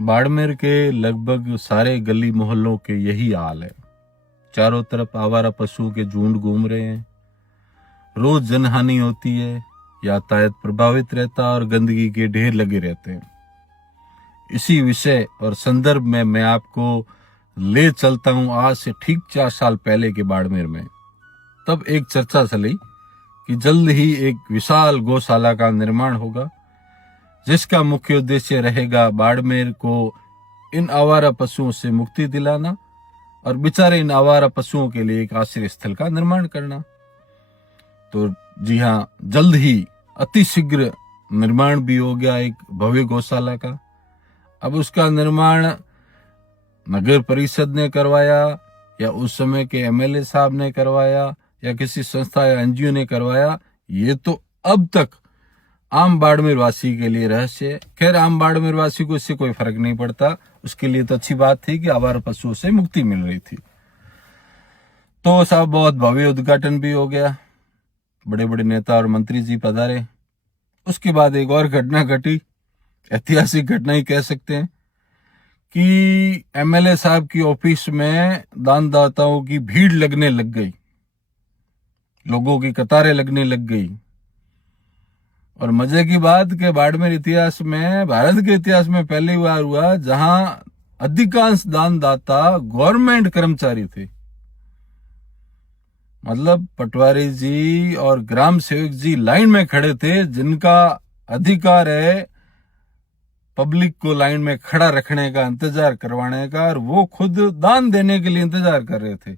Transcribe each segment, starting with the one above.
बाड़मेर के लगभग सारे गली मोहल्लों के यही हाल है। चारों तरफ आवारा पशुओं के झुंड घूम रहे हैं। रोज जनहानि होती है, यातायात प्रभावित रहता और गंदगी के ढेर लगे रहते हैं। इसी विषय और संदर्भ में मैं आपको ले चलता हूं आज से ठीक 4 साल पहले के बाड़मेर में। तब एक चर्चा चली कि जल्द ही एक विशाल गौशाला का निर्माण होगा, जिसका मुख्य उद्देश्य रहेगा बाड़मेर को इन आवारा पशुओं से मुक्ति दिलाना और बेचारे इन आवारा पशुओं के लिए एक आश्रय स्थल का निर्माण करना। तो जी हाँ, जल्द ही अति शीघ्र निर्माण भी हो गया एक भव्य गौशाला का। अब उसका निर्माण नगर परिषद ने करवाया या उस समय के एमएलए साहब ने करवाया या किसी संस्था या एनजीओ ने करवाया, ये तो अब तक आम बाड़मेर वासी के लिए रहस्य है। खैर, आम बाड़मेर वासी को इससे कोई फर्क नहीं पड़ता, उसके लिए तो अच्छी बात थी कि आवारा पशुओं से मुक्ति मिल रही थी। तो साहब बहुत भव्य उद्घाटन भी हो गया, बड़े बड़े नेता और मंत्री जी पधारे। उसके बाद एक और घटना घटी, ऐतिहासिक घटना ही कह सकते हैं, कि एमएलए साहब की ऑफिस में दानदाताओं की भीड़ लगने लग गई, लोगों की कतारें लगने लग गई। और मजे की बात कि बाड़मेर इतिहास में, भारत के इतिहास में पहली बार हुआ जहां अधिकांश दानदाता गवर्नमेंट कर्मचारी थे। मतलब पटवारी जी और ग्राम सेवक जी लाइन में खड़े थे, जिनका अधिकार है पब्लिक को लाइन में खड़ा रखने का, इंतजार करवाने का, और वो खुद दान देने के लिए इंतजार कर रहे थे।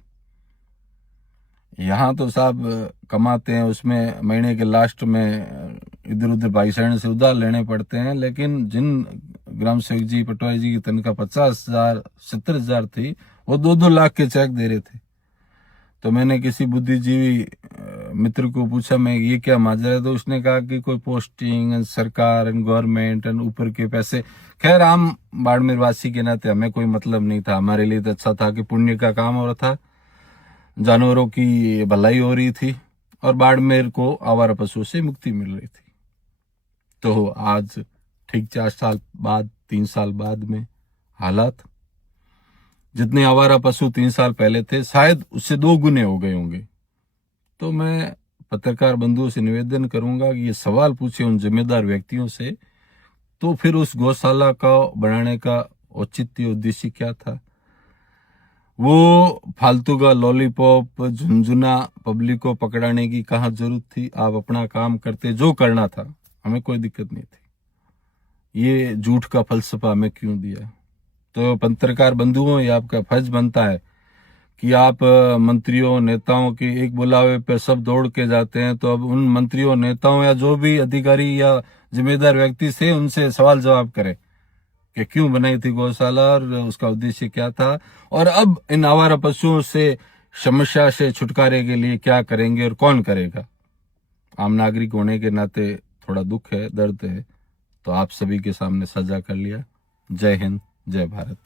यहाँ तो साहब कमाते हैं, उसमें महीने के लास्ट में इधर उधर भाई सहन से उधार लेने पड़ते हैं, लेकिन जिन ग्राम सेवक जी पटवारी जी की तनख्वाह 50,000 70,000 थी, वो 2-2 लाख के चेक दे रहे थे। तो मैंने किसी बुद्धिजीवी मित्र को पूछा, मैं ये क्या माजरा है? तो उसने कहा कि कोई पोस्टिंग, सरकार, गवर्नमेंट, ऊपर के पैसे। खैर, आम बाड़मेर वासी के नाते हमें कोई मतलब नहीं था, हमारे लिए तो अच्छा था कि पुण्य का काम हो रहा था, जानवरों की भलाई हो रही थी और बाड़मेर को आवारा पशुओं से मुक्ति मिल रही थी। तो आज ठीक 4 साल बाद, 3 साल बाद में हालात जितने आवारा पशु 3 साल पहले थे, शायद उससे 2 गुने हो गए होंगे। तो मैं पत्रकार बंधुओं से निवेदन करूंगा कि ये सवाल पूछे उन जिम्मेदार व्यक्तियों से, तो फिर उस गौशाला का बनाने का औचित्य उद्देश्य क्या था? वो फालतू का लॉलीपॉप, झुंझुना पब्लिक को पकड़ाने की कहाँ जरूरत थी? आप अपना काम करते, जो करना था, हमें कोई दिक्कत नहीं थी। ये झूठ का फलसफा हमें क्यों दिया? तो पत्रकार बंधुओं, ये आपका फर्ज बनता है कि आप मंत्रियों, नेताओं के एक बुलावे पर सब दौड़ के जाते हैं, तो अब उन मंत्रियों, नेताओं या जो भी अधिकारी या जिम्मेदार व्यक्ति से उनसे सवाल जवाब करें कि क्यों बनाई थी गौशाला और उसका उद्देश्य क्या था, और अब इन आवारा पशुओं से समस्या से छुटकारे के लिए क्या करेंगे और कौन करेगा। आम नागरिक होने के नाते थोड़ा दुख है, दर्द है, तो आप सभी के सामने साझा कर लिया। जय हिंद, जय भारत।